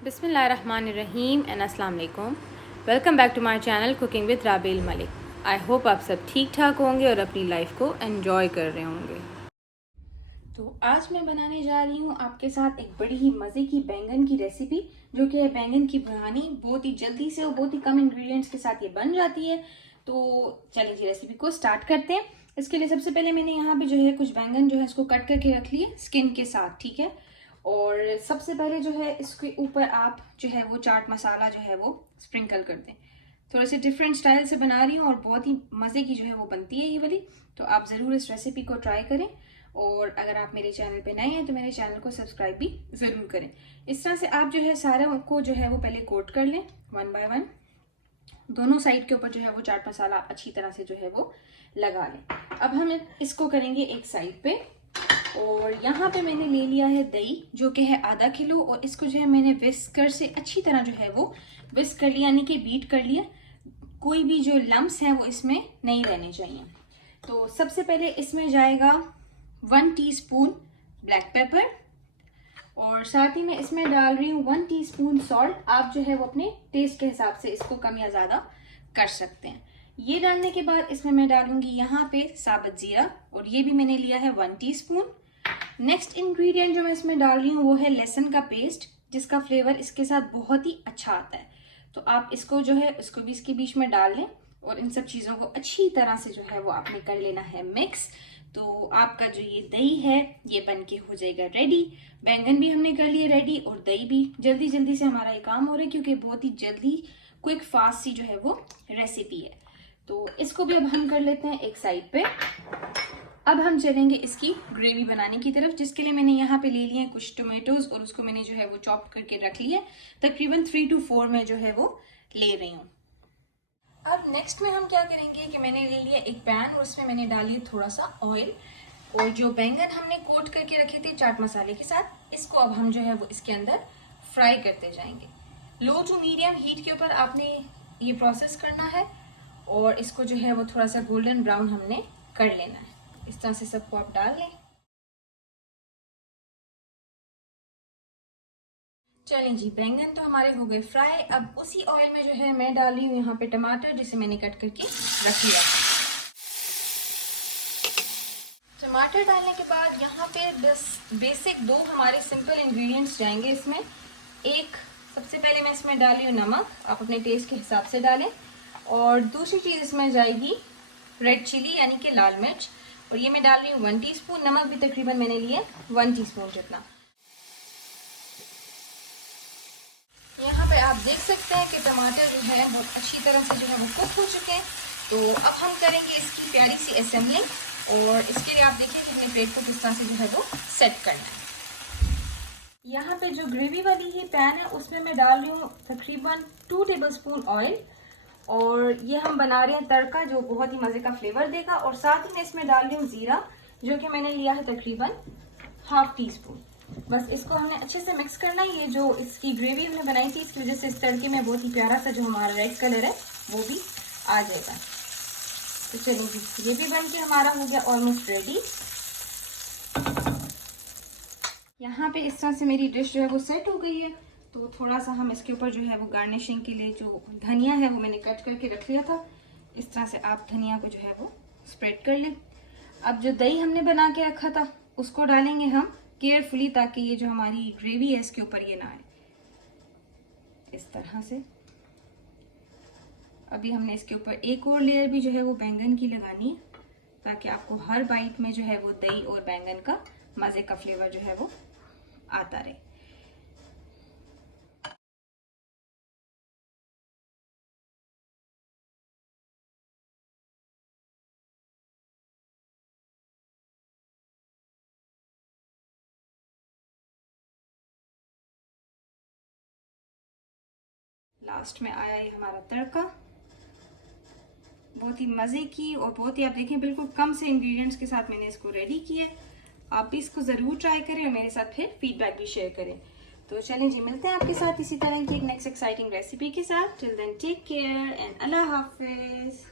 बिस्मिल्लाहिर्रहमानिर्रहीम एंड अस्सलाम वालेकुम। Welcome back to my channel cooking with Rabel Malik. I hope आप सब ठीक ठाक होंगे और अपनी लाइफ को एंजॉय कर रहे होंगे। तो आज मैं बनाने जा रही हूँ आपके साथ एक बड़ी ही मज़े की बैंगन की रेसिपी, जो कि है बैंगन की बिरयानी। बहुत ही जल्दी से और बहुत ही कम इंग्रेडिएंट्स के साथ ये बन जाती है। तो चलिए जी रेसिपी को स्टार्ट करते हैं। इसके लिए सबसे पहले मैंने यहाँ पे जो है कुछ बैंगन जो है इसको कट करके रख लिए स्किन के साथ, ठीक है। और सबसे पहले जो है इसके ऊपर आप जो है वो चाट मसाला जो है वो स्प्रिंकल कर दें। थोड़े से डिफरेंट स्टाइल से बना रही हूँ और बहुत ही मज़े की जो है वो बनती है ये वाली। तो आप ज़रूर इस रेसिपी को ट्राई करें और अगर आप मेरे चैनल पे नए हैं तो मेरे चैनल को सब्सक्राइब भी ज़रूर करें। इस तरह से आप जो है सारा को जो है वो पहले कोट कर लें वन बाय वन। दोनों साइड के ऊपर जो है वो चाट मसाला अच्छी तरह से जो है वो लगा लें। अब हम इसको करेंगे एक साइड पे। और यहाँ पे मैंने ले लिया है दही, जो कि है आधा किलो, और इसको जो है मैंने विस्कर से अच्छी तरह जो है वो विस्क कर लिया, यानी कि बीट कर लिया। कोई भी जो लम्स हैं वो इसमें नहीं रहने चाहिए। तो सबसे पहले इसमें जाएगा 1 टीस्पून ब्लैक पेपर और साथ ही मैं इसमें डाल रही हूँ 1 टीस्पून सॉल्ट। आप जो है वो अपने टेस्ट के हिसाब से इसको कम या ज़्यादा कर सकते हैं। ये डालने के बाद इसमें मैं डालूंगी यहाँ पे साबुत जीरा, और ये भी मैंने लिया है 1 टीस्पून। नेक्स्ट इंग्रेडिएंट जो मैं इसमें डाल रही हूँ वो है लहसुन का पेस्ट, जिसका फ्लेवर इसके साथ बहुत ही अच्छा आता है। तो आप इसको जो है इसको भी इसके बीच में डाल लें और इन सब चीज़ों को अच्छी तरह से जो है वो आपने कर लेना है मिक्स। तो आपका जो ये दही है ये बन के हो जाएगा रेडी। बैंगन भी हमने कर लिए रेडी और दही भी। जल्दी जल्दी से हमारा ये काम हो रहा है क्योंकि बहुत ही जल्दी क्विक फास्ट सी जो है वो रेसिपी है। तो इसको भी अब हम कर लेते हैं एक साइड पे। अब हम चलेंगे इसकी ग्रेवी बनाने की तरफ, जिसके लिए मैंने यहाँ पे ले लिए हैं कुछ टोमेटोज और उसको मैंने जो है वो चॉप करके रख लिया। तकरीबन 3 to 4 में जो है वो ले रही हूँ। अब नेक्स्ट में हम क्या करेंगे कि मैंने ले लिया एक पैन और उसमें मैंने डाली थोड़ा सा ऑयल, और जो बैंगन हमने कोट करके रखे थे चाट मसाले के साथ, इसको अब हम जो है वो इसके अंदर फ्राई करते जाएंगे। लो टू मीडियम हीट के ऊपर आपने ये प्रोसेस करना है और इसको जो है वो थोड़ा सा गोल्डन ब्राउन हमने कर लेना है। इस तरह से सबको आप डाल लें। चलें जी, बैंगन तो हमारे हो गए फ्राई। अब उसी ऑयल में जो है मैं डाल रही हूँ यहाँ पे टमाटर, जिसे मैंने कट करके रख लिया। टमाटर डालने के बाद यहाँ पे बस बेसिक 2 हमारे सिंपल इंग्रेडिएंट्स जाएंगे इसमें। एक, सबसे पहले मैं इसमें डाल रही हूँ नमक, आप अपने टेस्ट के हिसाब से डालें। और दूसरी चीज़ इसमें जाएगी रेड चिली यानी कि लाल मिर्च, और ये मैं डाल रही हूँ 1 टीस्पून। नमक भी तकरीबन मैंने लिए 1 टीस्पून जितना। यहाँ पे आप देख सकते हैं कि टमाटर जो है बहुत अच्छी तरह से जो है वो कुक हो चुके हैं। तो अब हम करेंगे इसकी प्यारी सी असेंबलिंग, और इसके लिए आप देखिए कि अपने प्लेट को किस तरह से जो है वो सेट करना है। यहाँ पे जो ग्रेवी वाली ही पैन है उसमें मैं डाल रही हूँ तकरीबन 2 टेबलस्पून ऑयल, और ये हम बना रहे हैं तड़का जो बहुत ही मज़े का फ्लेवर देगा। और साथ ही मैं इसमें डाल रही हूँ ज़ीरा, जो कि मैंने लिया है तकरीबन ½ टीस्पून। बस इसको हमने अच्छे से मिक्स करना है। ये जो इसकी ग्रेवी हमने बनाई थी इसकी वजह से इस तड़के में बहुत ही प्यारा सा जो हमारा रेड कलर है वो भी आ जाएगा। तो चलिए जी, ये भी बन के हमारा हो गया ऑलमोस्ट रेडी। यहाँ पे इस तरह से मेरी डिश जो है वो सेट हो गई है। तो थोड़ा सा हम इसके ऊपर जो है वो गार्निशिंग के लिए जो धनिया है वो मैंने कट करके रख लिया था। इस तरह से आप धनिया को जो है वो स्प्रेड कर लें। अब जो दही हमने बना के रखा था उसको डालेंगे हम केयरफुली, ताकि ये जो हमारी ग्रेवी है इसके ऊपर ये ना आए। इस तरह से अभी हमने इसके ऊपर एक और लेयर भी जो है वो बैंगन की लगानी है, ताकि आपको हर बाइट में जो है वो दही और बैंगन का मज़े का फ्लेवर जो है वो आता रहे। लास्ट में आया ये हमारा तड़का, बहुत ही मज़े की और बहुत ही आप देखें बिल्कुल कम से इंग्रेडिएंट्स के साथ मैंने इसको रेडी किया है। आप भी इसको ज़रूर ट्राई करें और मेरे साथ फिर फीडबैक भी शेयर करें। तो चलें जी, मिलते हैं आपके साथ इसी तरह की एक नेक्स्ट एक्साइटिंग रेसिपी के साथ। Till then take care and अल्लाह हाफिज़।